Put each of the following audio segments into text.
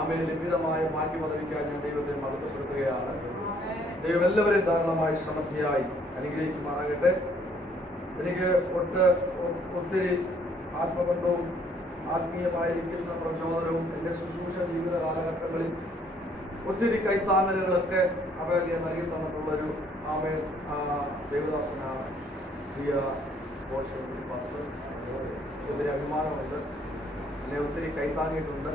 ആമേൻ ലഭ്യതമായ ഭാഗ്യ പദവിക്കായി ഞാൻ ദൈവത്തെ മഹത്വപ്പെടുത്തുകയാണ്. ദൈവം എല്ലാവരെയും ധാരാളമായി സമൃദ്ധിയായി അനുഗ്രഹിക്കുമാറാകട്ടെ. എനിക്ക് ഒത്തിരി ആത്മബന്ധവും ആത്മീയമായിരിക്കുന്ന പ്രചോദനവും എൻ്റെ ശുശ്രൂഷ ജീവിത കാലഘട്ടങ്ങളിൽ ഒത്തിരി കൈത്താങ്ങലുകളൊക്കെ അവരെ നൽകി തന്നിട്ടുള്ളൊരു ആമേൻ ദേവദാസനാണ് പ്രിയ പാസ്റ്റർ. ഒത്തിരി അഭിമാനമുണ്ട്. എന്നെ ഒത്തിരി കൈത്താങ്ങിയിട്ടുണ്ട്.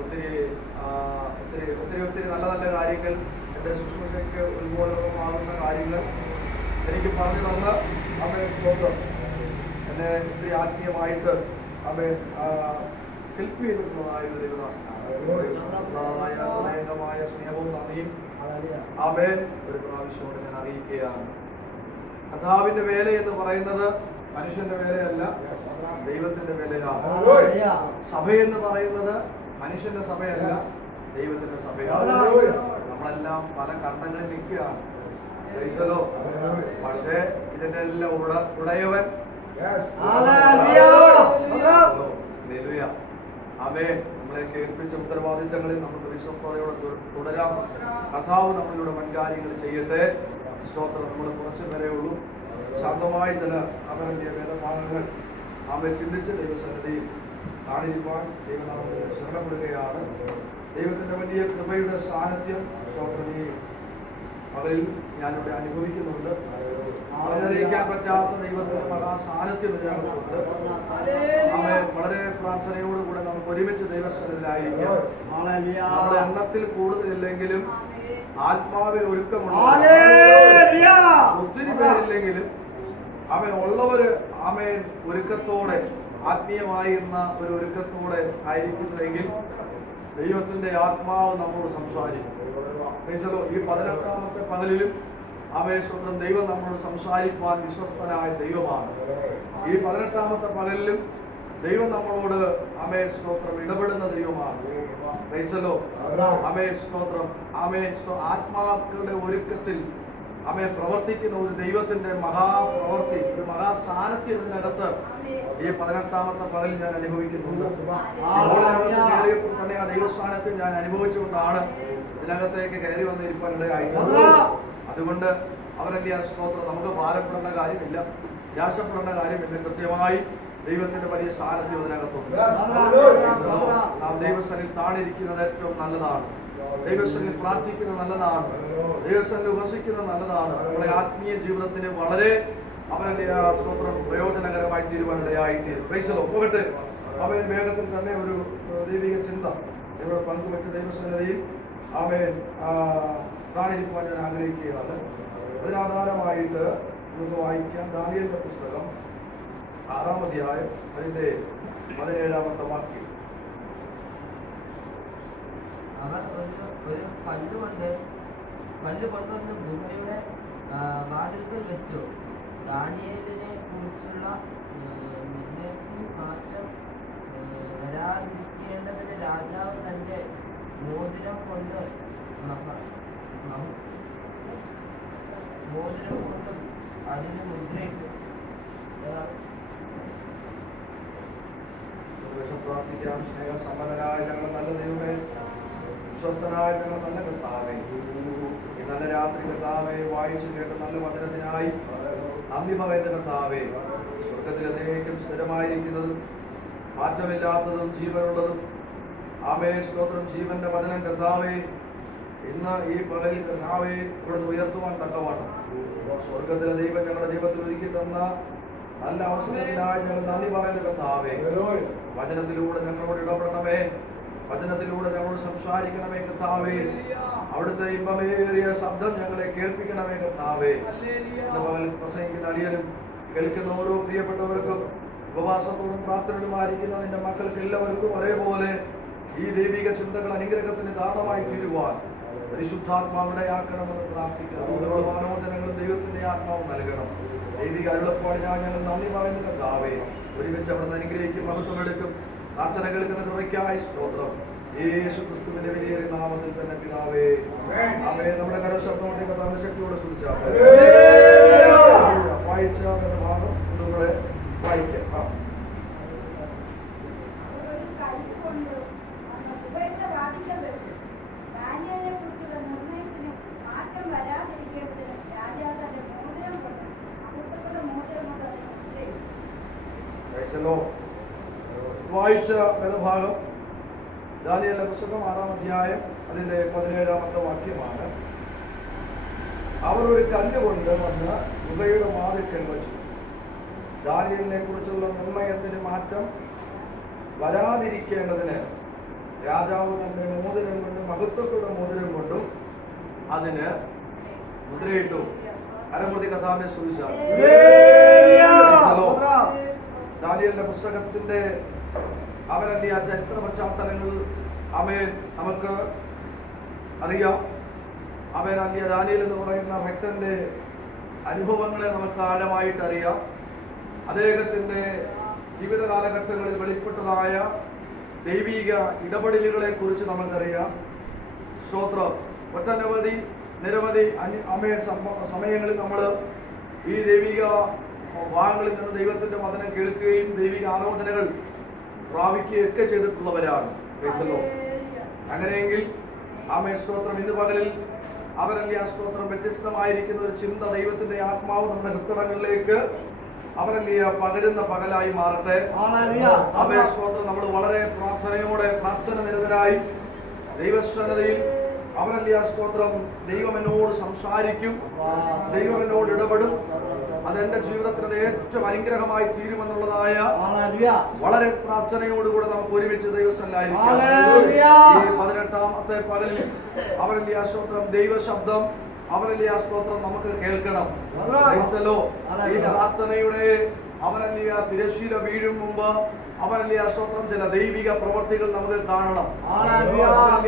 ഒത്തിരി ഒത്തിരി ഒത്തിരി ഒത്തിരി നല്ല നല്ല കാര്യങ്ങൾ എൻ്റെ ശുശ്രൂഷയ്ക്ക് ഉത്ബോധനമാകുന്ന കാര്യങ്ങൾ എനിക്ക് പറഞ്ഞു തന്ന അമ്മയെ സ്തോത്രം. എന്നെ ഒത്തിരി ആത്മീയമായിട്ട് അമ്മയെ ഹെൽപ്പ് ചെയ്തിട്ടുള്ളതായ ഒരു ദേവദാസനാണ്. അനേകമായ സ്നേഹവും നന്ദിയും ആമേൻ ഒരു പ്രാവശ്യത്തോടെ ഞാൻ അറിയിക്കുകയാണ്. കർത്താവിന്റെ വേല എന്ന് പറയുന്നത് മനുഷ്യന്റെ വേലയല്ല, ദൈവത്തിന്റെ വേലയാണ്. സഭയെന്ന് പറയുന്നത് മനുഷ്യന്റെ സഭയല്ല, ദൈവത്തിന്റെ സഭയാണ്. നമ്മളെല്ലാം പല കണ്ടങ്ങളിൽ നിൽക്കുകയാണ്. പക്ഷേ ഇതിന്റെ എല്ലാം ഉടയവൻ ആമേൻ. നമ്മളെ കേൾപ്പിച്ച ഉത്തരവാദിത്തങ്ങളിൽ നമുക്ക് വിശ്വസ്തയോടെ തുടരാം. കർത്താവ് നമ്മളിലൂടെ വൻകാര്യങ്ങൾ ചെയ്യട്ടെ. സ്തോത്രം. നമ്മൾ കുറച്ചു പേരേ ഉള്ളൂ. ശാന്തമായ ചില അവരുടെ വേദഭാഗങ്ങൾ അവരെ ചിന്തിച്ച് ദൈവസന്നിധിയിൽ കാണിരിക്കാൻ ദൈവനാമത്തിൽ ശരണപ്പെടുകയാണ്. ദൈവത്തിന്റെ വലിയ കൃപയുടെ സാന്നിധ്യം സ്തോത്രം ഈ പകലിൽ ഞാനിവിടെ അനുഭവിക്കുന്നുണ്ട്. അറിയിക്കാൻ പറ്റാത്ത ദൈവത്തിന്റെ മഹാ സാന്നിധ്യം ഇതിനകത്തുണ്ട്. അവൻ വളരെ പ്രാർത്ഥനയോടുകൂടെ നമുക്ക് ഒരുമിച്ച് ദൈവസന്നിധിയിലായിരിക്കാം. നമ്മുടെ എണ്ണത്തിൽ കൂടുതലില്ലെങ്കിലും ആത്മാവിൽ ഒരുക്കമുള്ള ഒത്തിരി പേരില്ലെങ്കിലും അവൻ ഉള്ളവര് ആമേൻ ഒരുക്കത്തോടെ ആത്മീയമായിരുന്ന ഒരു ഒരുക്കത്തോടെ ആയിരിക്കുന്നുവെങ്കിൽ ദൈവത്തിന്റെ ആത്മാവ് നമ്മോട് സംസാരിക്കും. ഈ 18ാമത്തെ പകലിലും ആമേശ്വരം ദൈവം നമ്മളോട് സംസാരിക്കുവാൻ വിശ്വസ്തനായ ദൈവമാണ്. ഈ 18ാമത്തെ പകലിലും ദൈവം നമ്മളോട് ആമേ സ്തോത്രം ഇടപെടുന്ന ദൈവമാണ്. ആമേ സ്തോത്രം. ആമേ ആത്മാക്കളുടെ ഒരുക്കത്തിൽ ആമേ പ്രവർത്തിക്കുന്ന ഒരു ദൈവത്തിന്റെ മഹാപ്രവർത്തി, ഒരു മഹാസാന്നിധ്യം ഇതിനകത്ത് ഈ 18ാമത്തെ പകലിൽ ഞാൻ അനുഭവിക്കുന്നുണ്ട്. കയറിയപ്പോൾ തന്നെ ആ ദൈവസ്ഥാനത്തിൽ ഞാൻ അനുഭവിച്ചുകൊണ്ടാണ് ഇതിനകത്തേക്ക് കയറി വന്നിരിക്കാനിടയായി. അതുകൊണ്ട് അവരുടെ ആ സ്തോത്രം നമുക്ക് ഭാരപ്പെടേണ്ട കാര്യമില്ല, നിരാശപ്പെടേണ്ട കാര്യമില്ല. കൃത്യമായി ദൈവത്തിന്റെ വലിയ സാന്നിധ്യം അതിനകത്തുണ്ട്. നാം ദൈവസ്ഥനിൽ താണിരിക്കുന്നത് ഏറ്റവും നല്ലതാണ്. ദൈവസ്ഥനിൽ പ്രാർത്ഥിക്കുന്നത് നല്ലതാണ്. ദൈവസ്ഥനിൽ ഉപസിക്കുന്നത് നല്ലതാണ്. നമ്മുടെ ആത്മീയ ജീവിതത്തിന് വളരെ അവരുടെ ആ സ്തോത്രം പ്രയോജനകരമായി തീരുവാനിടയായിത്തീരും. പോകട്ടെ. അവൻ വേഗത്തിൽ തന്നെ ഒരു ദൈവിക ചിന്ത ഇവിടെ പങ്കുവെച്ച ദൈവസന്നിധിയിൽ അവൻ താണിരിക്കുവാൻ ഞാൻ ആഗ്രഹിക്കുകയാണ്. അതിനാധാരമായിട്ട് നമുക്ക് വായിക്കാം ദാനിയേലിന്റെ പുസ്തകം 6-ാം അധ്യായം അതിന്റെ 17-ാമത്തെ വാക്യം. അവർ ഒരു കല്ല് കൊണ്ടുവന്ന് ഗുഹയുടെ വാതിൽക്കൽ വെച്ചു. ദാനിയേലിനെ കുറിച്ചുള്ള മാറ്റം വരാതിരിക്കേണ്ടതിന് രാജാവ് തന്റെ മോതിരം കൊണ്ട് അതിന് മുദ്രയിട്ടു. പ്രാർത്ഥിക്കാം. സ്നേഹസമ്പന്നനായ ഞങ്ങൾ നല്ല ദൈവമേ, വിശ്വസ്തനായ ഞങ്ങൾ നല്ല കർത്താവേ, ഈ നല്ല രാത്രി കർത്താവേ വായിച്ചു കേട്ട നല്ല വചനത്തിനായി നന്ദി പറയുന്ന കർത്താവേ, സ്വർഗത്തിലേക്കും സ്ഥിരമായിരിക്കുന്നതും മാറ്റമില്ലാത്തതും ജീവനുള്ളതും ആമേ സ്തോത്രം ജീവന്റെ വചനം കർത്താവേ ഇന്ന് ഈ പകലിൽ കർത്താവേ ഇവിടുന്ന് ഉയർത്തുവാൻ തക്കവണ്ണം സ്വർഗത്തിലെ ദൈവം ഞങ്ങളുടെ ജീവിതത്തിൽ ഒരുക്കി തന്ന നല്ല അവസരത്തിനായി ഞങ്ങൾ നന്ദി പറയുന്ന കർത്താവേ, വചനത്തിലൂടെ ഞങ്ങളോട് ഇടപെടണമേ, വചനത്തിലൂടെ ഞങ്ങളോട് സംസാരിക്കണമേ കർത്താവേ. അവിടുത്തെ ഇമ്പമേറിയ ശബ്ദം ഞങ്ങളെ കേൾപ്പിക്കണമേ കർത്താവേ. ഇന്ന് പകൽ പ്രസംഗിക്കുന്ന അടിയനും കേൾക്കുന്ന ഓരോ പ്രിയപ്പെട്ടവർക്കും ഉപവാസത്തോടും പ്രാർത്ഥനയോടുമായിരിക്കുന്ന നിന്റെ മക്കൾക്ക് എല്ലാവർക്കും ഒരേപോലെ ഈ ദൈവിക ചിന്തകൾ അനുഗ്രഹത്തിന് കാരണമായി തീരുവാൻ പരിശുദ്ധാത്മാവിടെ ആക്കണമെന്ന് പ്രാർത്ഥിക്കുന്നു. മാനവജനങ്ങളും ദൈവത്തിന്റെ ആത്മാവ് നൽകണം. ദൈവിക അരുളപ്പാടിനായി ഞങ്ങൾ നന്ദി പറയുന്ന കർത്താവേ, ഒരുമിച്ച് അവിടെ നിന്ന് അനുഗ്രഹിക്കും, മഹത്വമെടുക്കും. പ്രാർത്ഥന കേൾക്കുന്ന കൃപയ്ക്കായി സ്തോത്രം. യേശു ക്രിസ്തുവിന്റെ വലിയ നാമത്തിൽ തന്നെ പിതാവേ, ആമേൻ. നമ്മുടെ കരശബ്ദം കർത്താവിന്റെ ശക്തിയോടെ സൂചിച്ചാൽ വായിച്ച ഭാഗം നിങ്ങളെ വായിക്കാം. വായിച്ച വേദഭാഗം ദാനിയേലിന്റെ പുസ്തകം 6-ാം അധ്യായം അതിന്റെ 17-ാമത്തെ വാക്യമാണ്. അവർ ഒരു കല്ല് കൊണ്ട് വന്ന് ഗുഹയുടെ വാതിൽക്കൽ വച്ചു. ദാനിയേലിനെ കുറിച്ചുള്ള നിർണയത്തിന് മാറ്റം വരാതിരിക്കേണ്ടതിന് രാജാവ് തന്റെ മോതിരം കൊണ്ടും മഹത്വത്തോടെ മോതിരം കൊണ്ടും അതിന് മുദ്രയിട്ടു. അരമൂർത്തി കഥാവിന്റെ സുവിശേഷം. ദാനിയേലിന്റെ പുസ്തകത്തിന്റെ അവരല്ലേ ആ ചരിത്ര പശ്ചാത്തലങ്ങൾ നമുക്ക് അറിയാം. അല്ലിയ ദാനിയേൽ എന്ന് പറയുന്ന ഭക്തന്റെ അനുഭവങ്ങളെ നമുക്ക് ആഴമായിട്ട് അറിയാം. അദ്ദേഹത്തിന്റെ ജീവിത കാലഘട്ടങ്ങളിൽ വെളിപ്പെട്ടതായ ദൈവിക ഇടപെടലുകളെ കുറിച്ച് നമുക്കറിയാം. സ്തോത്രം. നിരവധി സമയങ്ങളിൽ നമ്മൾ ഈ ദൈവിക ഭാഗങ്ങളിൽ നിന്ന് ദൈവത്തിന്റെ വചനം കേൾക്കുകയും ദൈവിക ആലോചനകൾ പ്രാപിക്കുകയൊക്കെ ചെയ്തിട്ടുള്ളവരാണ്. അങ്ങനെയെങ്കിൽ സ്തോത്രം ഇന്ന് പകലിൽ അവരല്ലേ ആ സ്തോത്രം വ്യത്യസ്തമായിരിക്കുന്ന ഒരു ചിന്ത ദൈവത്തിന്റെ ആത്മാവ് നമ്മുടെ ഹൃദയങ്ങളിലേക്ക് അവരല്ലേ പകരുന്ന പകലായി മാറട്ടെ. സ്തോത്രം. നമ്മൾ വളരെ പ്രാർത്ഥന നിരതരായി ദൈവസ്വനതയിൽ അവരല്ലേ ആ സ്തോത്രം ദൈവം എന്നോട് സംസാരിക്കും, ദൈവം എന്നോട് ഇടപെടും, അതെന്റെ ജീവിതത്തിന് ഏറ്റവും അനുഗ്രഹമായി തീരുമെന്നുള്ളതായ വളരെ പ്രാർത്ഥനയോടുകൂടെ നമുക്ക് ഒരുമിച്ച് ദൈവസന്നിധിയിലായിരിക്കാം. ഈ 18-ാമത്തെ പകലിൽ അവരല്ലേ ആ സ്തോത്രം ദൈവശബ്ദം അവരല്ലേ ആ സ്തോത്രം നമുക്ക് കേൾക്കണം. ഈ പ്രാർത്ഥനയുടെ അവരല്ലേ ആ തിരശ്ശീല വീഴും മുമ്പ് അവരല്ലേ ആ സ്തോത്രം ചില ദൈവിക പ്രവർത്തികൾ നമുക്ക് കാണണം. അവരല്ലേ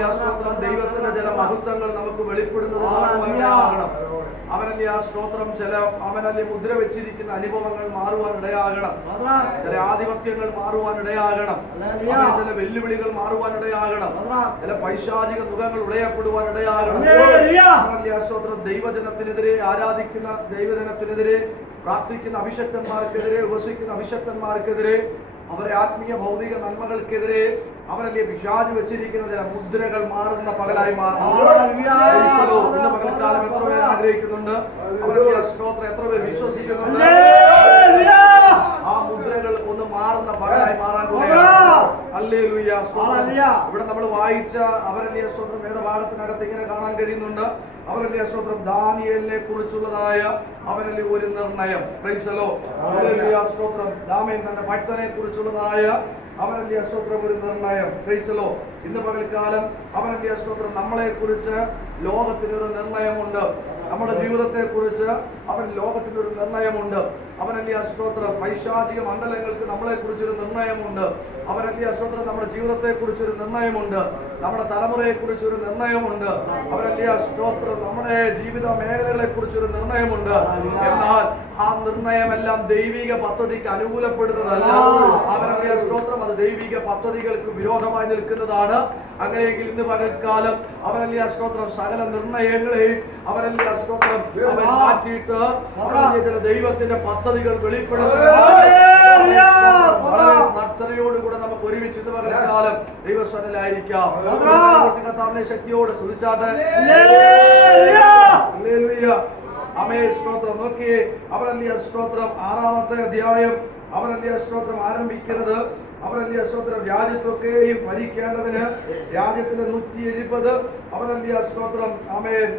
ആ സ്തോത്രം ദൈവത്തിന്റെ ചില മഹത്വങ്ങൾ നമുക്ക് വെളിപ്പെടുന്നത് കാണണം. അവരല്ലേ ആ സ്തോത്രം ചില അവനല്ലേ മുദ്ര വെച്ചിരിക്കുന്ന അനുഭവങ്ങൾ മാറുവാൻ ഇടയാകണം. ചില ആധിപത്യങ്ങൾ മാറുവാൻ ഇടയാകണം. ചില വെല്ലുവിളികൾ മാറുവാൻ ഇടയാകണം. ചില പൈശാചിക മുഖങ്ങൾ ഉടയപ്പെടുവാൻ ഇടയാകണം. അവരല്ലേ ആ സ്തോത്രം ദൈവജനത്തിനെതിരെ ആരാധിക്കുന്ന ദൈവജനത്തിനെതിരെ പ്രാർത്ഥിക്കുന്ന അഭിഷക്തന്മാർക്കെതിരെ ഉപസിക്കുന്ന അഭിഷക്തന്മാർക്കെതിരെ അവരെ ആത്മീയ ഭൗതിക നന്മകൾക്കെതിരെ അവരല്ലേ പിശാച് വെച്ചിരിക്കുന്ന ചില മുദ്രകൾ മാറുന്ന പകലായി മാറണം. ഇന്ന് പകൽക്കാലം എത്ര പേർ ആഗ്രഹിക്കുന്നുണ്ട്? അവരല്ലേ സ്തോത്രം എത്ര പേർ വിശ്വസിക്കുന്നുണ്ട്? ആ മുദ്രകൾ ഒന്ന് മാറുന്ന പകലായി മാറാൻ ഹല്ലേലൂയ. ഇവിടെ നമ്മൾ വായിച്ച അവരല്ലേ സ്തോത്രം വേദഭാഗത്തിനകത്ത് ഇങ്ങനെ കാണാൻ കഴിയുന്നുണ്ട്. അവരല്ലേ സ്തോത്രം ദാനിയേലിനെ കുറിച്ചുള്ളതായ അവരല്ലേ ഒരു നിർണയം. സ്തോത്രം ദാമേൻ തന്റെ ഭക്തനെ കുറിച്ചുള്ളതായ അവരല്ലേ സ്തോത്രം ഒരു നിർണയം. ഇന്ന് പകൽക്കാലം അവരല്ലേ സ്തോത്രം നമ്മളെ കുറിച്ച് ലോകത്തിനൊരു നിർണയമുണ്ട്. നമ്മുടെ ജീവിതത്തെ കുറിച്ച് ലോകത്തിന്റെ ഒരു നിർണയമുണ്ട്. അവരല്ലേ സ്തോത്രം പൈശാചിക മണ്ഡലങ്ങൾക്ക് നമ്മളെ കുറിച്ചൊരു നിർണയമുണ്ട്. അവരല്ലേ സ്തോത്രം നമ്മുടെ ജീവിതത്തെ കുറിച്ചൊരു നിർണയമുണ്ട്. നമ്മുടെ തലമുറയെ കുറിച്ചൊരു നിർണയമുണ്ട്. അവരല്ലേ സ്തോത്രം നമ്മുടെ ജീവിത മേഖലകളെ കുറിച്ചൊരു നിർണയമുണ്ട്. എന്നാൽ ആ നിർണയമെല്ലാം ദൈവിക പദ്ധതിക്ക് അനുകൂലപ്പെടുന്നതല്ല. അവരല്ലേ സ്തോത്രം അത് ദൈവിക പദ്ധതികൾക്ക് വിരോധമായി നിൽക്കുന്നതാണ്. അങ്ങനെയെങ്കിൽ ഇന്ന് പകൽക്കാലം അവരല്ലേ സ്തോത്രം സകല നിർണയങ്ങളെയും അവരല്ലേ സ്തോത്രം അവൻ മാറ്റിയിട്ട് അവരല്ലേ ചില ദൈവത്തിന്റെ പദ്ധതികൾ വെളിപ്പെടുത്തുക. വളരെ പ്രാർത്ഥനയോടുകൂടെ നമുക്ക് ഒരുമിച്ച് ഇന്ന് പകൽക്കാലം ദൈവസ്ഥനിലായിരിക്കാം. കർത്താവിനെ ശക്തിയോടെ സ്തുതിച്ചാട്ടെ. സ്തോത്രം. നോക്കിയേ, അവരല്ലേ സ്തോത്രം 6-ാമത്തെ അധ്യായം അവരല്ലേ സ്തോത്രം ആരംഭിക്കുന്നത് അവരല്ലേ സ്തോത്രം രാജ്യത്തൊക്കെയും ഭരിക്കേണ്ടതിന് രാജ്യത്തിലെ 120 അവരല്ലേ സ്തോത്രം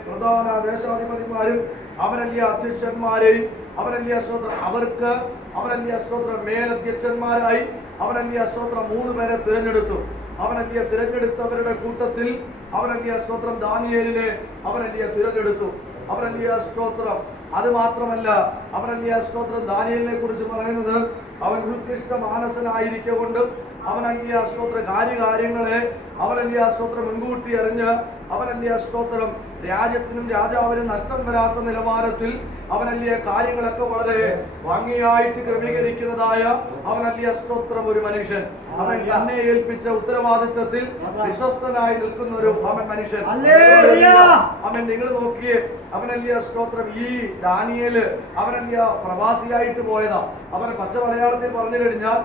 പ്രധാന ദേശാധിപതിമാരും അവരല്ലേ അധ്യക്ഷന്മാരെയും അവരല്ലേ സ്തോത്രം അവർക്ക് അവരല്ലേ സ്തോത്രം മേലധ്യക്ഷന്മാരായി അവരല്ലേ സ്തോത്രം 3 പേരെ തിരഞ്ഞെടുത്തു. അവരല്ലേ തിരഞ്ഞെടുത്തവരുടെ കൂട്ടത്തിൽ അവരല്ലേ സ്തോത്രം ദാനിയേലിനെ അവരല്ലേ തിരഞ്ഞെടുത്തു. അവരല്ലേ സ്തോത്രം അത് മാത്രമല്ല അവരല്ലേ സ്തോത്രം ദാനിയേലിനെ കുറിച്ച് പറയുന്നത് അവൻ ഉത്കൃഷ്ട മാനസനായിരിക്കൊണ്ട് അവനല്ലേ സ്തോത്ര കാര്യങ്ങളെ അവനല്ലേ സ്തോത്രം മുൻകൂട്ടി അറിഞ്ഞ് അവനല്ലേ സ്തോത്രം രാജ്യത്തിനും രാജാവിനും നഷ്ടം വരാത്ത നിലവാരത്തിൽ അവനല്ലേ കാര്യങ്ങളൊക്കെ വളരെ ഭംഗിയായിട്ട് ക്രമീകരിക്കുന്നതായ അവനല്ലേ സ്തോത്രം ഒരു മനുഷ്യൻ. അവൻ തന്നെ ഏൽപ്പിച്ച ഉത്തരവാദിത്വത്തിൽ വിശ്വസ്തനായി നിൽക്കുന്ന ഒരു അവൻ മനുഷ്യൻ. അവൻ നിങ്ങൾ നോക്കിയേ, അവനല്ലേ സ്തോത്രം ഈ ദാനിയേല് അവനല്ലേ പ്രവാസിയായിട്ട് പോയതാ. അവൻ പച്ച മലയാളത്തിൽ പറഞ്ഞു കഴിഞ്ഞാൽ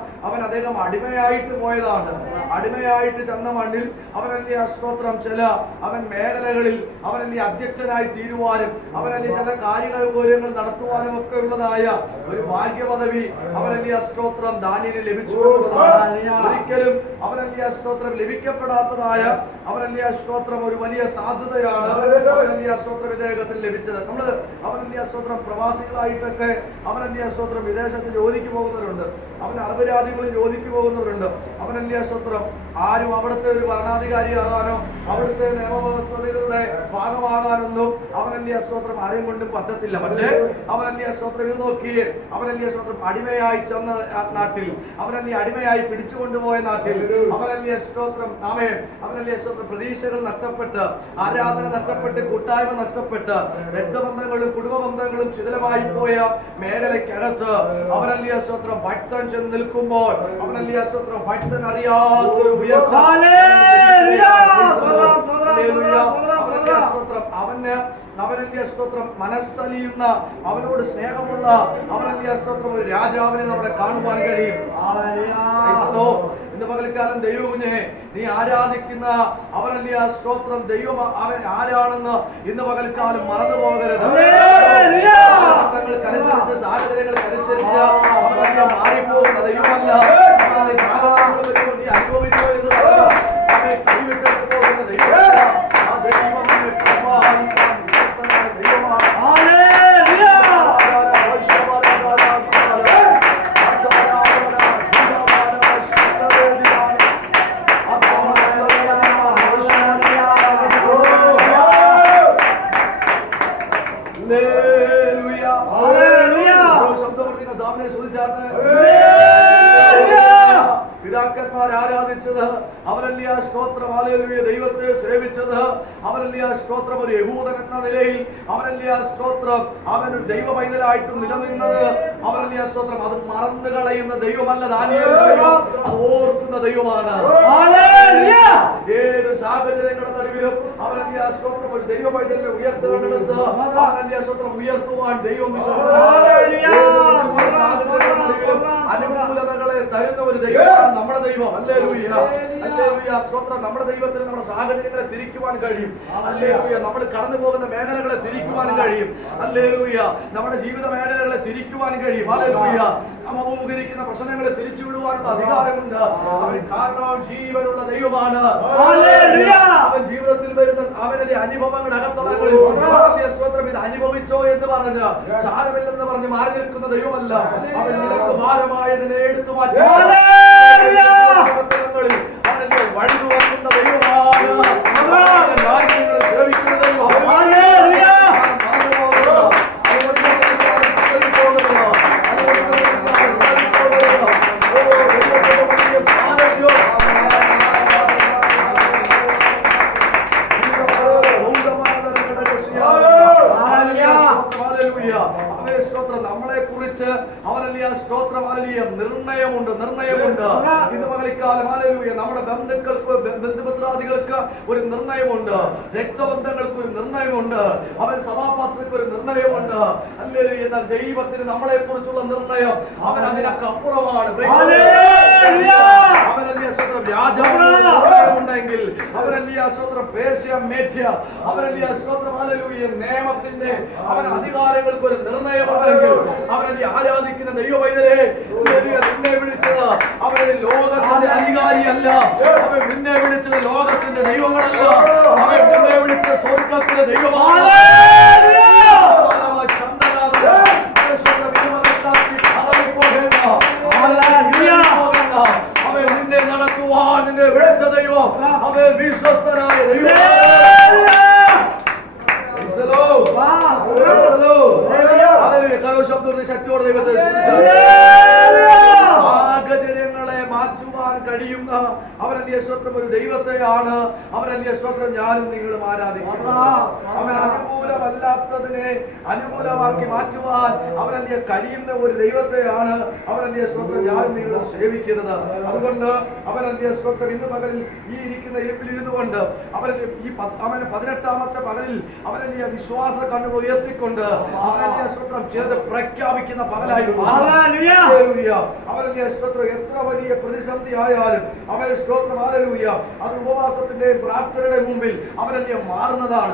അദ്ദേഹം അടിമയായിട്ട് പോയതാണ്. അടിമയായിട്ട് ചെന്ന മണ്ണിൽ അവനല്ലേ സ്തോത്രം ചില അവൻ മേഖലകളിൽ അവനല്ലേ അധ്യക്ഷനായി തീരുവാനും അവനല്ലേ ചില കാര്യങ്ങൾ നടത്തുവാനും ഒക്കെ ഉള്ളതായ ഒരു ഭാഗ്യപദവി അവനല്ലേ സ്തോത്രം ദാനിയേലിന് ലഭിച്ചു എന്നുള്ളതാണ്. ഒരിക്കലും അവനല്ലേ സ്തോത്രം ലഭിക്കപ്പെടാത്തതായ അവനല്ലേ സ്തോത്രം ഒരു വലിയ സാധ്യതയാണ് അവനല്ലേ സ്തോത്രം ഇദ്ദേഹത്തിന് ലഭിച്ചത്. നമ്മള് അവനല്ലേ സ്തോത്രം പ്രവാസികളായിട്ടൊക്കെ അവനല്ലേ സ്തോത്രം വിദേശത്ത് ജോലിക്ക് പോകുന്നവരുണ്ട്, അവൻ അറബ് രാജ്യങ്ങളിൽ ജോലിക്ക് പോകുന്നവരുണ്ട്. അവനല്ലേ സ്തോത്രം ആരും അവിടുത്തെ ഒരു ഭരണാധികാരിയാകാനോ അവിടുത്തെ നിയമവ്യവസ്ഥകളുടെ ഭാഗമാകാനൊന്നും അവനല്ലേ സ്തോത്രം ആരെയും കൊണ്ടും പറ്റത്തില്ല. പക്ഷേ അവനല്ലേ സ്തോത്രം ഇത് നോക്കിയേ, അവനല്ലേ സ്തോത്രം അടിമയായി ചെന്ന നാട്ടിൽ, അവനല്ലേ അടിമയായി പിടിച്ചുകൊണ്ടുപോയ നാട്ടിൽ, അവനല്ലേ സ്തോത്രം അവനല്ലേ സ്തോത്രം പ്രതീക്ഷകൾ നഷ്ടപ്പെട്ട്, ആരാധന നഷ്ടപ്പെട്ട്, കൂട്ടായ്മ നഷ്ടപ്പെട്ട്, രക്തബന്ധങ്ങളും കുടുംബ ബന്ധങ്ങളും ശിഥിലമായി പോയ മേഖലയ്ക്കകത്ത് അവനല്ലേ സ്തോത്രം ഭക്തൻ ചെന്ന് നിൽക്കുമ്പോൾ അവനല്ലേ സ്തോത്രം ഭക്തൻ അറിയാത്തൊരു ഉയർച്ച അവനല്ലേ സ്തോത്രം മനസ്സലിയുന്ന അവനോട് സ്നേഹമുള്ള അവനല്ലേ സ്തോത്രം ഒരു രാജാവിനെ നമ്മുടെ കാണുവാൻ കഴിയും. ഇന്ന് പകൽക്കാലം ദൈവകുഞ്ഞെ നീ ആരാധിക്കുന്ന അവനല്ലേ സ്തോത്രം ദൈവം അവൻ ആരാണെന്ന് ഇന്ന് പകൽക്കാലം മറന്നു പോകരുത്. ഘട്ടങ്ങൾക്കനുസരിച്ച് സാഹചര്യങ്ങൾക്കനുസരിച്ച് അവനല്ലേ മാറിപ്പോകുന്ന ദൈവമല്ല. സാഹചര്യങ്ങൾ വരുമ്പോൾ നീ അനുഭവിച്ചോ എന്ന് അവൻ കൈവിട്ടിട്ട് പോകുന്ന ദൈവമല്ല. ആ ദൈവം പിതാക്കന്മാർ ആരാധിച്ചത് അവനല്ലേ സ്തോത്രം ഹല്ലേലൂയ ദൈവത്തെ സേവിച്ചത് അവനല്ലേ സ്തോത്രം ഒരു യഹൂദൻ എന്ന നിലയിൽ അവനല്ലേ സ്തോത്രം അവനൊരു ദൈവ പൈതലായിട്ടും നിലനിന്നത് അവനല്ലേ സ്തോത്രം അത് മറന്നു കളയുന്ന ദൈവമല്ല ദാനിയേൽ ദൈവം, അത് ഓർക്കുന്ന ദൈവമാണ്. ഏത് സാഹചര്യങ്ങളുടെ നടുവിലും അവനല്ലേ സ്തോത്രം ഒരു ദൈവ പൈതലിനെ ഉയർത്തുകയെടുത്ത് അവനല്ലേ സ്തോത്രം ഉയർത്തുവാൻ ദൈവം അനുകൂലതകളെ തരുന്ന ഒരു ദൈവമാണ് നമ്മുടെ ദൈവം. ഹല്ലേലൂയ ഹല്ലേലൂയ സ്തോത്രം. നമ്മുടെ ദൈവത്തിന് നമ്മുടെ സാഹചര്യങ്ങളെ തിരിക്കുവാൻ കഴിയും. ഹല്ലേലൂയ നമ്മൾ കടന്നു പോകുന്ന മേഖലകളെ തിരിക്കുവാൻ കഴിയും. ഹല്ലേലൂയ നമ്മുടെ ജീവിത മേഖലകളെ തിരിക്കുവാൻ കഴിയും. ഹല്ലേലൂയ നാം അഭിമുഖീകരിക്കുന്ന പ്രശ്നങ്ങളെ തിരിച്ചുവിടുവാനുള്ള അധികാരമുണ്ട്. അവൻ കാരണം ജീവനുള്ള ദൈവമാണ്. അവൻ ജീവിതത്തിൽ വരുന്ന അവന്റെ അനുഭവങ്ങളുടെ അകത്തളങ്ങളിൽ സ്തോത്രം ഇത് അനുഭവിച്ചോ എന്ന് പറഞ്ഞ് സാരമില്ലെന്ന് പറഞ്ഞ് മാറി നിൽക്കുന്ന ദൈവമല്ല. അവൻ നിനക്ക് ഭാരമായതിനെ എടുത്തു മാറ്റി അവനെ വഴി തുറക്കുന്ന ദൈവമാണ്. സേവിക്കുന്ന ദൈവം നമ്മളെ കുറിച്ച് അവനല്ലേ സ്തോത്രം നിർണയമുണ്ട്. ഇന്ന് പകൽക്കാലം നമ്മുടെ ബന്ധുക്കൾക്ക് ബന്ധുമിത്രാദികൾക്ക് ഒരു നിർണയമുണ്ട്, രക്തബന്ധങ്ങൾക്ക് ഒരു നിർണയമുണ്ട്, അവൻ സഭാപാത്രങ്ങൾക്ക് ഒരു നിർണയമുണ്ട്. ഹല്ലേലൂയ. എന്നാൽ ദൈവത്തിന് നമ്മളെ കുറിച്ചുള്ള നിർണയം അവൻ അതിനൊക്കെ അപ്പുറമാണ്. അവനല്ലേ സ്തോത്രം വ്യാജമുണ്ടെങ്കിൽ അവനല്ലേ സ്തോത്രം പേർഷ്യ മേധ്യ അവനല്ലേ സ്തോത്രം ഹല്ലേലൂയ നിയമത്തിന്റെ അവൻ അധികാരങ്ങൾക്ക് ഒരു നിർണയമുണ്ടെങ്കിൽ അവനല്ലേ ആരാധിക്കുന്ന ദൈവവൈദ്യരെ നിന്നെ വിളിച്ചത് അവനെ ലോകത്തിന്റെ അധികാരിയല്ല. അവൻ നിന്നെ വിളിച്ചത് ലോകത്തിന്റെ ദൈവങ്ങളല്ല. അവൻ നിന്നെ വിളിച്ചത് സ്വർഗത്തിന്റെ ദൈവമാണ്. അവൻ നിന്നെ നടത്തുവാൻ നിന്നെ വിളിച്ച ദൈവം അവൻ വിശ്വസ്തനായ ദൈവം. ശക്തിയോടെ ദൈവത്തെ സാഹചര്യങ്ങളെ മാറ്റുവാൻ കഴിയുന്ന അവനല്ലേ സ്തോത്രം ഒരു ദൈവത്തെയാണ് അവനല്ലേ സ്തോത്രം ഞാനും നിങ്ങളും ആരാധിക്കുന്നത്. അവൻ അനുകൂലമല്ലാത്തതിനെ അനുകൂലമാക്കി മാറ്റുവാൻ അവനല്ലേ കഴിയുന്ന ഒരു ദൈവത്തെയാണ് അവനല്ലേ സ്തോത്രം ഞാനും നിങ്ങളും സേവിക്കുന്നത്. അതുകൊണ്ട് അവനല്ലേ സ്തോത്രം ഇന്ന് പകലിൽ ഈ ഇരിക്കുന്ന ഇരിപ്പിലിരുന്നു കൊണ്ട് അവനല്ലേ അവന് 18ാമത്തെ പകലിൽ അവനല്ലേ വിശ്വാസ കണ്ണു ഉയർത്തിക്കൊണ്ട് അവനല്ലേ സ്തോത്രം ചിലത് പ്രഖ്യാപിക്കുന്ന പകലായി അവനല്ലേ സ്തോത്രം എത്ര വലിയ പ്രതിസന്ധി ആയാലും അവൻ സ്തോത്രം ഹല്ലേലൂയ അത് ഉപവാസത്തിന്റെ പ്രാർത്ഥനയുടെ മുമ്പിൽ അവനല്ലേ മാറുന്നതാണ്.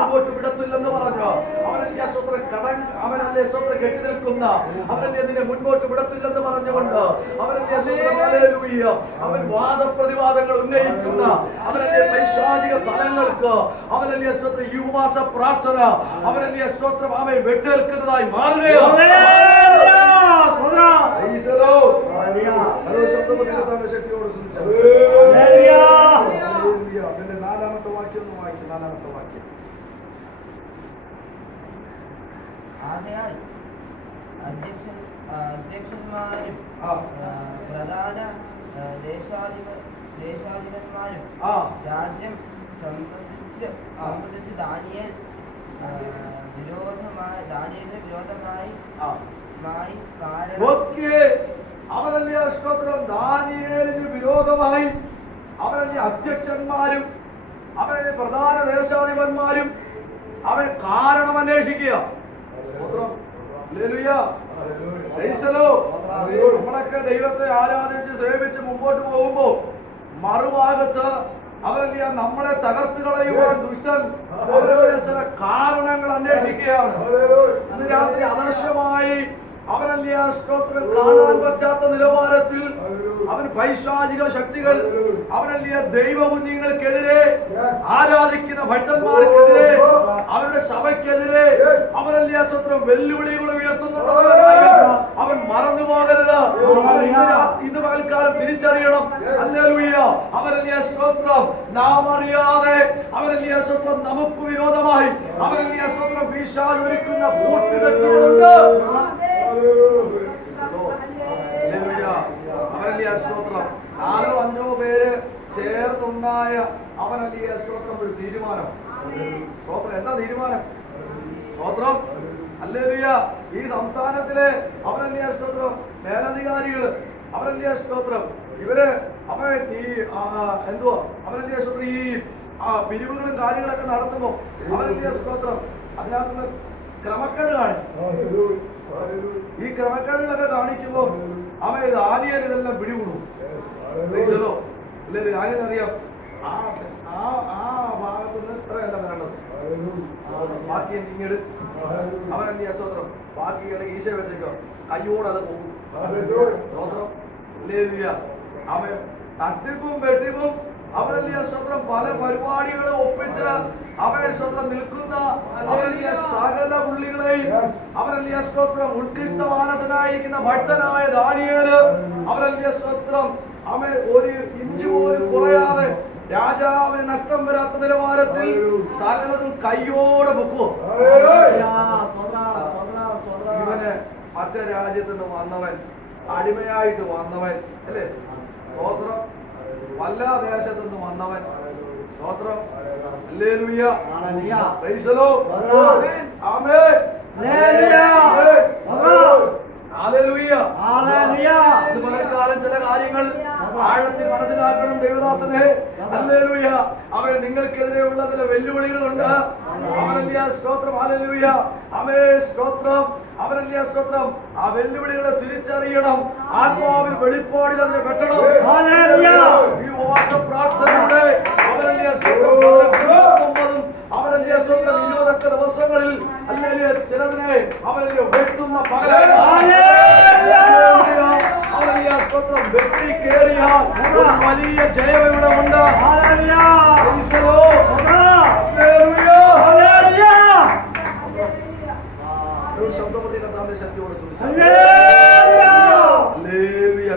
മുമ്പോട്ട് വിടത്തില്ലെന്ന് പറഞ്ഞു അവനല്ലേ സ്തോത്രം അവനല്ലേ സ്തോത്രം കെട്ടി നിൽക്കുന്ന അവനല്ലേ അതിനെ മുൻപോട്ട് വിടത്തില്ലെന്ന് പറഞ്ഞുകൊണ്ട് അവനല്ലേ സ്തോത്രം ഹല്ലേലൂയ അവൻ വാദപ്രതിവാദങ്ങൾ ഉന്നയിക്കുന്ന അവനല്ലേ പൈശാചിക തലങ്ങൾക്ക് അവനല്ലേ സ്തോത്രം ഈ ഉപവാസ പ്രാർത്ഥന അവനല്ലേ സ്തോത്രം അവൻ വെട്ടേൽക്കുന്നതായി മാറുകയാണ്. ശക്തിയോട് അതിന്റെ 4-ാമത്തെ വാക്യം ഒന്ന് വായിക്കും. 4-ാമത്തെ വാക്യം. ആകയാൽ അധ്യക്ഷന്മാരും പ്രധാന ദേശാധിപന്മാരും രാജ്യം സംബന്ധിച്ച് ദാനിയേലിന് വിരോധമായി അവനല്ലേ സ്തോത്രം ദാനിയേലിന് വിരോധമായി അവനല്ലേ അധ്യക്ഷന്മാരും അവനല്ലേ പ്രധാന ദേശാധിപന്മാരും അവൻ കാരണം അന്വേഷിക്കുക. നമ്മളൊക്കെ ദൈവത്തെ ആരാധിച്ച് സേവിച്ച് മുമ്പോട്ട് പോകുമ്പോ മറുഭാഗത്ത് അവരല്ലേ നമ്മളെ തകർത്ത് കളയുവാൻ ദുഷ്ടൻ ചില കാരണങ്ങൾ അന്വേഷിക്കുകയാണ്. ഇന്ന് രാത്രി അദൃശ്യമായി അവനല്ലേ സ്തോത്രം കാണാൻ പറ്റാത്ത നിലവാരത്തിൽ അവൻ പൈശാചിക ശക്തികൾ അവനല്ലേ ദൈവകുഞ്ഞുങ്ങൾക്കെതിരെ ആരാധിക്കുന്ന ഭക്തന്മാർക്കെതിരെ അവരുടെ സഭയ്ക്കെതിരെ അവനല്ലേ സ്തോത്രം വെല്ലുവിളികൾ ഉയർത്തുന്നുണ്ടെന്ന് അവൻ മറന്നു പോകരുത്. അവൻ ഇന്ന് പകൽക്കാലം തിരിച്ചറിയണം. ഹല്ലേലൂയ അവനല്ലേ സ്തോത്രം നാം അറിയാതെ അവനല്ലേ സ്തോത്രം നമുക്ക് വിരോധമായി അവനല്ലേ സ്തോത്രം പിശാച് ഒരുക്കുന്ന കൂട്ടുകെട്ടുകളുണ്ട്. അവനല്ലേ സ്തോത്രം 4-5 പേര് ചേർന്നുണ്ടായ അവനല്ലേ സ്തോത്രം ഒരു തീരുമാനം. സ്തോത്രം എന്താ തീരുമാനം? സ്തോത്രം ഹല്ലേലൂയ ഈ സംസ്ഥാനത്തിലെ അവനല്ലേ സ്തോത്രം മേലധികാരികള് അവനല്ലേ സ്തോത്രം ഇവര് അവൻ ഈ എന്തുവാ അവനല്ലേ സ്തോത്രം ഈ പിരിവുകളും കാര്യങ്ങളൊക്കെ നടത്തുമ്പോ അവനല്ലേ സ്തോത്രം അതിനകത്തുനിന്ന് ക്രമക്കേട് കാണിച്ചു. ഈ ക്രമക്കേടുകളൊക്കെ കാണിക്കുമ്പോ അവൻ ദാനിയേൽ ഇതെല്ലാം പിടികൂടും. അറിയാം ആ ഭാഗത്തുനിന്ന് ഇത്രയല്ല വേണ്ടത് ബാക്കി ഇങ്ങട് അവനല്ലേ സ്തോത്രം ബാക്കിയുടെ ഈശ വെച്ചേക്കോ കയ്യോടെ അത് പോകും. അവൻ തട്ടിപ്പും വെട്ടിപ്പും അവനല്ലേ സ്തോത്രം പല പരിപാടികളും ഒപ്പിച്ച് അവൻ സ്തോത്രം നിൽക്കുന്ന അവനല്ലേ സകല പുള്ളികളെയും അവനല്ലേ സ്തോത്രം ഉത്കൃഷ്ട മാനസനായിരിക്കുന്ന ഭക്തനായ ദാനിയേല് അവനല്ലേ സ്തോത്രം അവൻ ഒരു ഇഞ്ച് പോലും കുറയാതെ രാജാവിന് നഷ്ടം വരാത്ത നിലവാരത്തിൽ സകലതും കയ്യോടെ പൊക്കുവോ. ഇവന് മറ്റേ രാജ്യത്ത് നിന്ന് വന്നവൻ അടിമയായിട്ട് വന്നവൻ അല്ലേ സ്തോത്രം വല്ല ദേശത്ത് നിന്ന് വന്നവൻ സ്തോത്രം hallelujah praise the Lord amen hallelujah hallelujah പകൽക്കാലം ചില കാര്യങ്ങൾ ആഴത്തിൽ മനസ്സിലാക്കണം ദൈവദാസനെ. ഹല്ലേലൂയ അവൻ നിങ്ങൾക്കെതിരെയുള്ള ചില വെല്ലുവിളികളുണ്ട്. അവനല്ലേ സ്തോത്രം ഹല്ലേലൂയ ആമേൻ സ്തോത്രം അവനല്ലേ സ്തോത്രം ആ വെല്ലുവിളികളെ തിരിച്ചറിയണം. ആത്മാവിൽ വെളിപ്പാടിൽ അതിനെ വെട്ടണം. ഈ ഉപവാസ പ്രാർത്ഥനയുടെ അവനല്ലേ സ്തോത്രം 19 അവനല്ലേ സ്തോത്രം 20 ദിവസങ്ങളിൽ അല്ലെങ്കിൽ ചിലതിനെ അവനല്ലേ വെട്ടുന്ന പകരം അവനല്ലേ സ്തോത്രം വെട്ടി കേറിയാൽ വലിയ ജയം ഇവിടെ ഉണ്ട്. ശക്തിയോടെ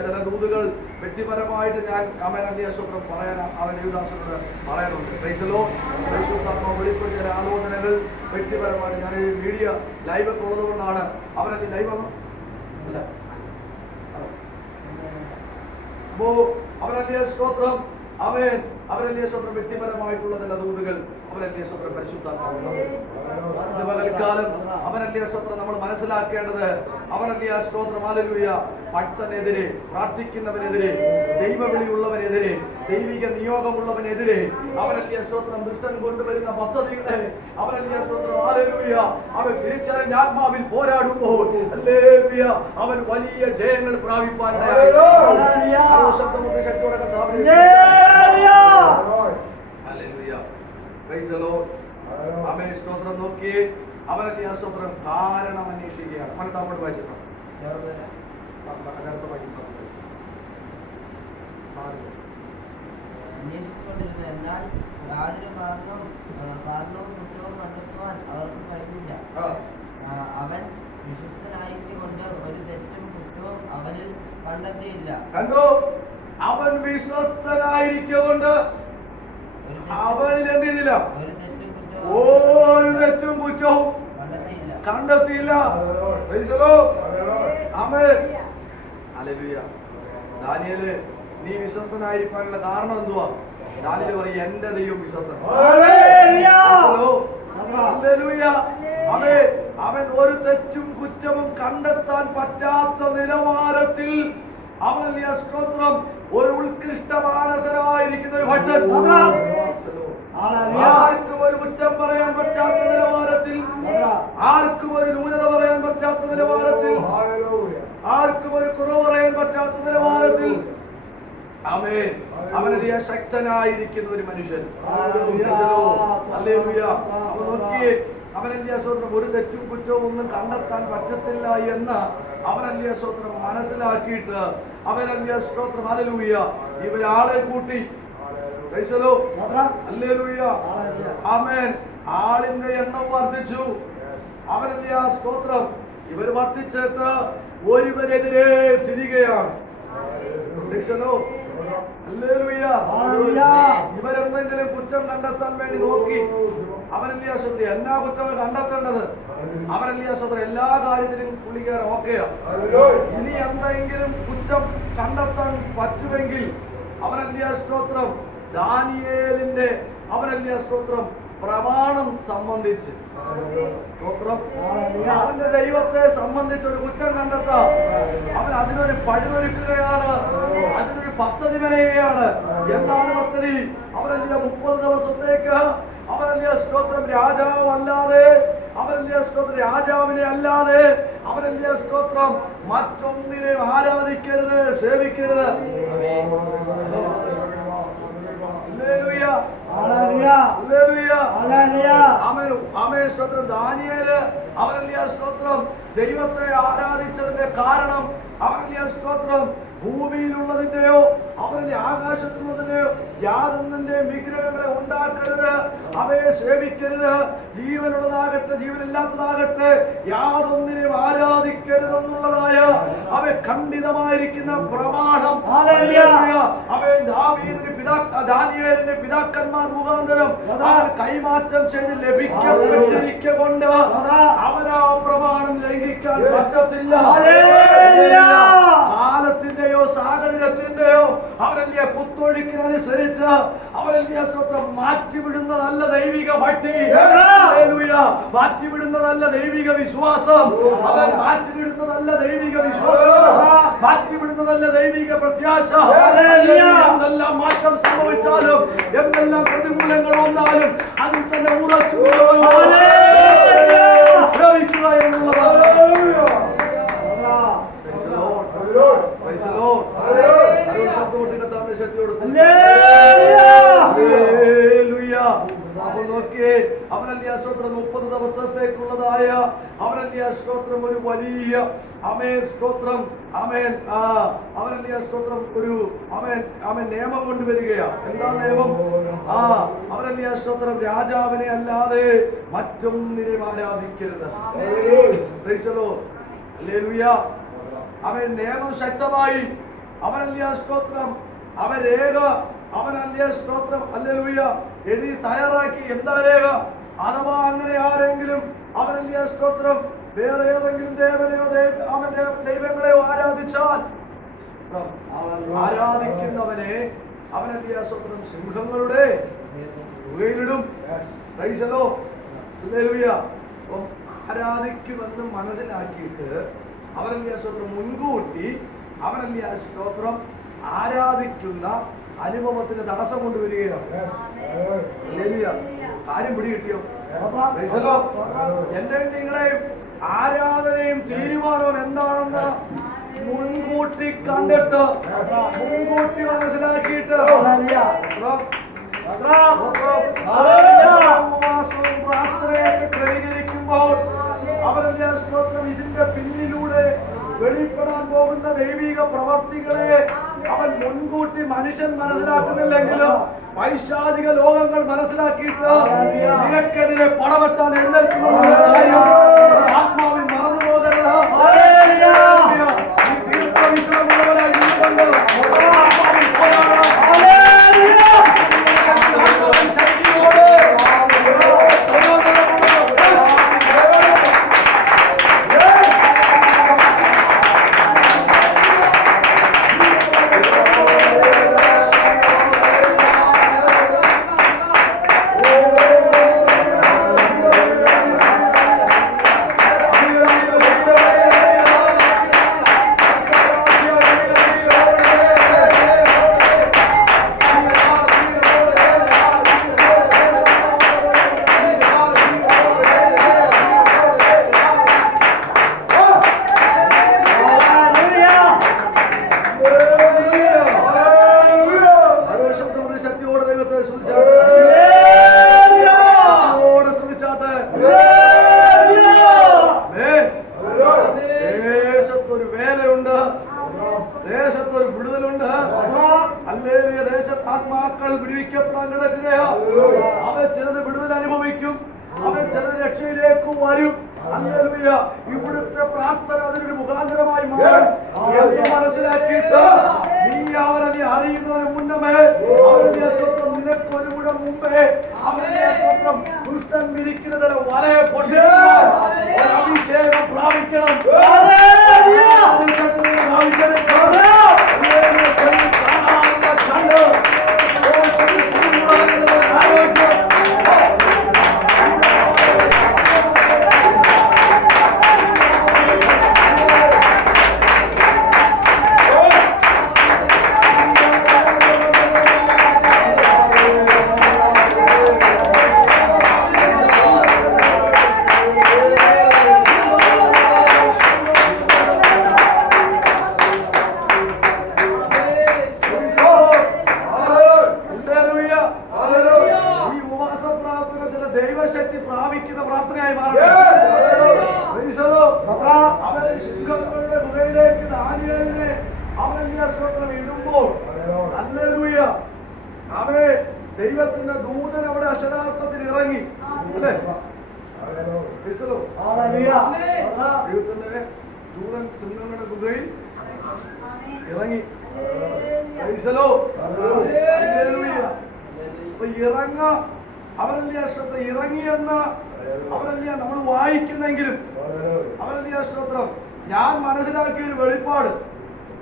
ചില ദൂതുകൾ വ്യക്തിപരമായിട്ട് ഞാൻ അവനല്ലേ സ്തോത്രം പറയാൻ അവൻ ദേവദാസനോട് പറയാനുണ്ട്. പരിശുദ്ധാത്മാവ് വെളിപ്പെടുത്തിയ ആലോചനകൾ വ്യക്തിപരമായിട്ട് ഞാൻ ഈ മീഡിയ ലൈവ് ഒക്കെ ഉള്ളത് കൊണ്ടാണ് അവനല്ലേ ലൈവ് ആണോ അല്ല അപ്പോ അവനല്ലേ സ്തോത്രം അവൻ അവരല്ലേ സ്വന്തം വ്യക്തിപരമായിട്ടുള്ള ചില ദൂതുകൾ അവരല്ലേ സ്വന്തം പരിശുദ്ധാത്മാവ് പകൽക്കാലം അവനല്ലേ സ്വത്രം നമ്മൾ മനസ്സിലാക്കേണ്ടത്. അവനല്ലേ ആ സ്തോത്രം ഹല്ലേലൂയ ഭക്തനെതിരെ, പ്രാർത്ഥിക്കുന്നവനെതിരെ, ദൈവവിളിയുള്ളവനെതിരെ, ദൈവിക നിയോഗമുള്ളവനെതിരെ അവനല്ലേ സ്തോത്രം ദുഷ്ടൻ കൊണ്ടുവരുന്ന പദ്ധതികളെ അവനല്ലേ സ്തോത്രം ഹല്ലേലൂയ അവൻ തിരിച്ചറിഞ്ഞ ആത്മാവിൽ പോരാടുമ്പോൾ ഹല്ലേലൂയ അവൻ വലിയ ജയങ്ങൾ പ്രാപിപ്പാനിടയായി. ശബ്ദമുണ്ട് ശക്തിയോടെ കർത്താവിനെ ഹല്ലേലൂയ പ്രൈസ് ദി ലോർഡ്. ആമേൻ. സ്തോത്രം നോക്കിയേ അവനല്ലേ ആ സ്തോത്രം കാരണം അന്വേഷിക്കുകയാണ്. മനത്താമോട് വായിച്ചിട്ടാണ് അന്വേഷിച്ചുകൊണ്ടിരുന്നു. എന്നാൽ യാതൊരു കാരണവും കുറ്റവും കണ്ടെത്തുവാൻ അവർക്ക് കഴിഞ്ഞില്ല. അവൻ വിശ്വസ്തനായിരിക്കൊണ്ട് ഒരു തെറ്റും കുറ്റവും അവനിൽ കണ്ടെത്തിയില്ല. കണ്ടോ, അവൻ വിശ്വസ്തനായിരിക്കൊണ്ട് അവനിൽ എന്ത് ചെയ്തില്ല? ഒരു തെറ്റും കുറ്റവും കണ്ടെത്തിയില്ല. ദാനിയേല്, നീ വിശ്വസ്തനായിരിക്കാനുള്ള കാരണം എന്തുവാ? ദാനിയേല് പറയും, എന്റെ ദൈവം വിശ്വസ്തൻ. അവൻ ഒരു തെറ്റും കുറ്റവും കണ്ടെത്താൻ പറ്റാത്ത നിലവാരത്തിൽ അവനല്ലേ സ്തോത്രം ഒരു ഉത്കൃഷ്ട മാനസനായിരിക്കുന്ന ഒരു ഭക്തൻ. ആർക്കും ഒരു കുറ്റം പറയാൻ പറ്റാത്ത നിലവാരത്തിൽ, ആർക്കും ഒരു ന്യൂനത പറയാൻ പറ്റാത്ത നിലവാരത്തിൽ, ആർക്കും ഒരു കുറവ് പറയാൻ പറ്റാത്ത നിലവാരത്തിൽ ആമേൻ അവനല്ലേ ശക്തനായിരിക്കുന്ന ഒരു മനുഷ്യൻ. ഹല്ലേലൂയ. അവൻ നോക്കിയേ അവനല്ലേ സ്വന്തം ഒരു തെറ്റും കുറ്റവും ഒന്നും കണ്ടെത്താൻ പറ്റത്തില്ല എന്ന് അവനല്ലേ സ്വന്തം മനസ്സിലാക്കിയിട്ട് അവനല്ലേ സ്തോത്രം ഹല്ലേലൂയ ഇവരാളെ കൂട്ടി. ഹല്ലേലൂയ. ആമേൻ. ആളിന്റെ എണ്ണം വർദ്ധിച്ചു. അവനല്ലേ ആ സ്തോത്രം ഇവർ വർദ്ധിച്ചിട്ട് ഒരുവരെതിരെ തിരികെയാണ്. ഇവരെന്തെങ്കിലും കുറ്റം കണ്ടെത്താൻ വേണ്ടി നോക്കി അവനല്ലേ സ്വന്തം എന്നാ കുറ്റങ്ങൾ കണ്ടെത്തേണ്ടത്? അവനല്ലേ സ്വന്തം എല്ലാ കാര്യത്തിലും പുള്ളിക്കാരൻ ഓക്കെയാ. ഇനി എന്തെങ്കിലും കുറ്റം കണ്ടെത്താൻ പറ്റുമെങ്കിൽ അവനല്ലേ സ്തോത്രം ദാനിയേലിന്റെ അവനല്ലേ സ്തോത്രം പ്രമാണം സംബന്ധിച്ച് അവന്റെ ദൈവത്തെ സംബന്ധിച്ച് ഒരു കുറ്റം കണ്ടെത്താം. അവൻ അതിനൊരു പഴുതൊരുക്കുകയാണ്, അതിനൊരു പദ്ധതി മെനയുകയാണ്. എന്താണ് പദ്ധതി? അവനല്ലേ 30 ദിവസത്തേക്ക് അവനല്ലേ സ്തോത്രം രാജാവ് അല്ലാതെ, അവനല്ലേ സ്തോത്രം രാജാവിനെ അല്ലാതെ, അവനല്ലേ സ്തോത്രം മറ്റൊന്നിനെ ആരാധിക്കരുത്, സേവിക്കരുത്. ദാനിയേല് അവനല്ലേ സ്തോത്രം ദൈവത്തെ ആരാധിച്ചതിന്റെ കാരണം അവനല്ലേ സ്തോത്രം ഭൂമിയിലുള്ളതിന്റെയോ അവനല്ലേ ആകാശത്തുള്ളതിന്റെയോ യാതൊന്നിന്റെ വിഗ്രഹങ്ങളെ ഉണ്ടാക്കരുത്, അവയെ സേവിക്കരുത്, ജീവനുള്ളതാകട്ടെ ജീവനില്ലാത്തതാകട്ടെ യാതൊന്നിനെയും ആരാധിക്കരുതെന്നുള്ളതായ അവയെ ഖണ്ഡിതമായിരിക്കുന്ന പ്രമാണം അവൻ ദാനിയേലിന്റെ പിതാക്കന്മാർ മുഖാന്തരം അവൻ കൈമാറ്റം ചെയ്ത് ലഭിക്കപ്പെട്ടിരിക്കൊണ്ട് അവരാ പ്രമാണം ലംഘിക്കാൻ പറ്റത്തില്ല. കാലത്തിന്റെയോ സാഹചര്യത്തിന്റെയോ അവരല്ലേ കുത്തൊഴുക്കിനനുസരിച്ച് അവരല്ലേ സ്വന്തം മാറ്റിവിടുന്നതല്ല ദൈവിക ഭക്തി, മാറ്റിവിടുന്നതല്ല ദൈവിക വിശ്വാസം, അവൻ മാറ്റിവിടുന്നതല്ല ദൈവിക വിശ്വാസം, മാറ്റിവിടുന്നതല്ല ദൈവിക പ്രത്യാശ. എന്തെല്ലാം മാറ്റം സംഭവിച്ചാലും എന്തെല്ലാം പ്രതികൂലങ്ങൾ വന്നാലും അതിൽ തന്നെ ഉറച്ചു ശ്രമിക്കുക എന്നുള്ളതാണ്. അവനല്ലേ സ്തോത്രം 30 ദിവസത്തേക്കുള്ളതായ അവനല്ലേ സ്തോത്രം ഒരു വലിയ അമേൻ സ്തോത്രം അമേൻ അവനല്ലേ സ്തോത്രം ഒരു അമേൻ നിയമം കൊണ്ടുവരികയാ. എന്താ നിയമം? അവനല്ലേ സ്തോത്രം രാജാവിനെ അല്ലാതെ മറ്റൊന്നിനെ ആരാധിക്കരുത്. അവൻ നിയമം ശക്തമായി അവനല്ലേ സ്തോത്രം അവൻ രേഖ അവനല്ലേ സ്തോത്രം ഹല്ലേലൂയ എഴുതി തയ്യാറാക്കി. എന്താ രേഖ? അഥവാ അങ്ങനെ ആരെങ്കിലും അവനല്ലേ സ്തോത്രം വേറെ ഏതെങ്കിലും ദേവനെയോ ദൈവങ്ങളെയോ ആരാധിച്ചാൽ ആരാധിക്കുന്നവനെ അവനല്ലേ സ്വന്തം സിംഹങ്ങളുടെ ഗുഹയിലിടും. അപ്പം ആരാധിക്കുമെന്ന് മനസ്സിലാക്കിയിട്ട് അവനല്ലേ സ്വന്തം മുൻകൂട്ടി അവനല്ലേ സ്തോത്രം ആരാധിക്കുന്ന അനുഭവത്തിന് തടസ്സം കൊണ്ടുവരികയാണ്. കാര്യം പിടി കിട്ടിയോ? എന്റെ നിങ്ങളെയും ആരാധനയും തീരുമാനവും എന്താണെന്ന് മുൻകൂട്ടി കണ്ടിട്ട് മുൻകൂട്ടി മനസ്സിലാക്കിയിട്ട് ഉപവാസവും പ്രാർത്ഥനയൊക്കെ ക്രമീകരിക്കുമ്പോൾ അവരെല്ലാ സ്തോത്രം ഇതിന്റെ പിന്നിലൂടെ വെളിപ്പെടാൻ പോകുന്ന ദൈവിക പ്രവർത്തികളെ അവൻ മുൻകൂട്ടി മനുഷ്യൻ മനസ്സിലാക്കുന്നില്ലെങ്കിലും പൈശാചിക ലോകങ്ങൾ മനസ്സിലാക്കിയിട്ട് നിനക്കെതിരെ പടവെട്ടാൻ എഴുന്നേൽക്കുമെന്നുള്ള കാര്യം ആത്മാവിൽ മറന്നു പോകരുത്. ദീർഘവിശ്രമമുള്ളവരായി നിന്നുകൊണ്ട് ആത്മാവിൽ പോരാടണം. ദേശത്തൊരു വേലയുണ്ട്, ദേശത്തൊരു വിടുതലുണ്ട്. ഹല്ലേലൂയ. ദേശത്ത് ആത്മാക്കൾ വിടുവിക്കപ്പെടാൻ കിടക്കുകയാ. അവർ ചിലത് വിടുതൽ അനുഭവിക്കും, അവർ ചിലത് രക്ഷയിലേക്ക് വരും. ഹല്ലേലൂയ. ഇവിടുത്തെ പ്രാർത്ഥന അതിനൊരു മുഖാന്തരമായി മാറും എന്ന് മനസ്സിലാക്കിയിട്ട് നീ അവരെ അറിയുന്നതിന് മുന്നമേ അവരുടെ സ്വന്തം നിനക്കൊരു മുഴം മുമ്പേ അവരുടെ സ്വന്തം ദുഷ്ടൻ വിരിക്കുന്നതിന് വലയെ പൊട്ടിക്കാൻ ഒരു അഭിഷേകം പ്രാപിക്കണം. ദൈവശക്തി പ്രാപിക്കുന്ന പ്രാർത്ഥനയായി മാറും. അവരെ സിംഹങ്ങളുടെ ഗുഹയിലേക്ക് ദാനിയേലിനെ അവന്റെ സ്വന്തം ഇടുമ്പോൾ ഹല്ലേലൂയ അവരെ ദൈവത്തിന്റെ ദൂതൻ അവിടെ അക്ഷരാർത്ഥത്തിൽ ഇറങ്ങി അല്ലേ? ദൈവത്തിന്റെ ദൂതൻ സിംഹങ്ങളുടെ ഗുഹയിൽ ഇറങ്ങി. ഇറങ്ങ അവരല്ലേ അശ്വത്രം ഇറങ്ങിയെന്ന് അവരല്ലേ നമ്മൾ വായിക്കുന്നെങ്കിലും അവരല്ലേ അശ്വത്രം ഞാൻ മനസ്സിലാക്കിയ ഒരു വെളിപ്പാട്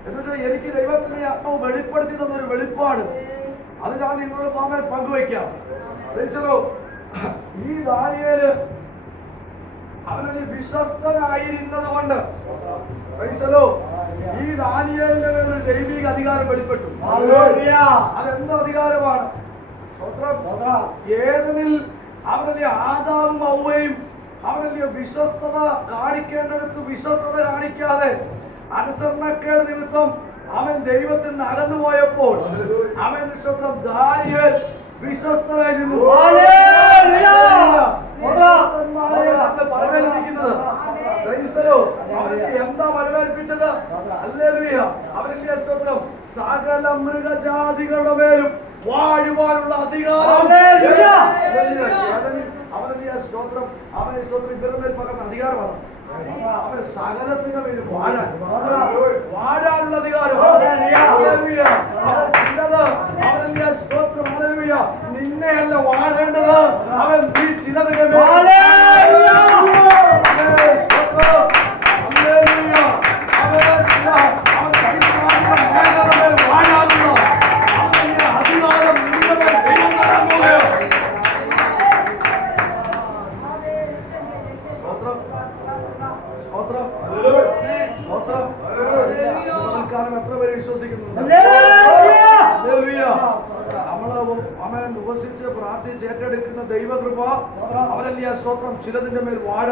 എന്ന് വെച്ചാൽ എനിക്ക് ദൈവത്തിന്റെ ആത്മാവ് വെളിപ്പെടുത്തി തന്നൊരു വെളിപ്പാട് അത് ഞാൻ നിങ്ങളോട് പാമേൽ പങ്കുവയ്ക്കാം. ഈ ദാനിയേല് അവനൊരു വിശ്വസ്തനായിരുന്നത് കൊണ്ട് ഈ ദാനിയേലിന്റെ മേലൊരു ദൈവിക അധികാരം വെളിപ്പെട്ടു. അതെന്ത് അധികാരമാണ്? ഏതെനിൽ അവരല്ലേ ആദാമും ഹവ്വയും അവരല്ലേ വിശ്വസ്തത കാണിക്കേണ്ടടുത്ത് വിശ്വസ്തത കാണിക്കാതെ അനുസരണക്കേട് നിമിത്തം അവൻ ദൈവത്തിൽ നിന്ന് അകന്നു പോയപ്പോൾ അവൻ സ്വന്തം ദാനിയേൽ വിശ്വസ്തനായിരുന്നു. പരമേൽപ്പിക്കുന്നത് അവരെ എന്താ പരമേൽപ്പിച്ചത്? ഹല്ലേലൂയ. അവരല്ലേ സ്തോത്രം സകല മൃഗജാതികളുടെ മേലും വാഴുവാനുള്ള അധികാരം അവരല്ലേ സ്തോത്രം അവനെ സ്തോത്രം ഇവരുടെ മേൽ പകർന്ന അധികാരമാണ്. അവൻ സകലത്തിന്റെ മേലും വാഴാനുള്ള അധികാരം. അവരല്ലേ സ്തോത്രം ഹല്ലേലൂയ. നിന്നെയല്ല വാഴേണ്ടത് അവൻ നീ ചിലതിന്റെ മേൽ വാഴാനുള്ള സ്തോത്രം സ്തോത്രം. പകൽക്കാലം എത്ര പേര് വിശ്വസിക്കുന്നുണ്ട്? ഹല്ലേലൂയ. നമ്മള് അവൻ ഉപസിച്ച് പ്രാർത്ഥിച്ച് ഏറ്റെടുക്കുന്ന ദൈവകൃപ അവരല്ലേ സ്തോത്രം ചിലതിന്റെ മേൽ വാഴ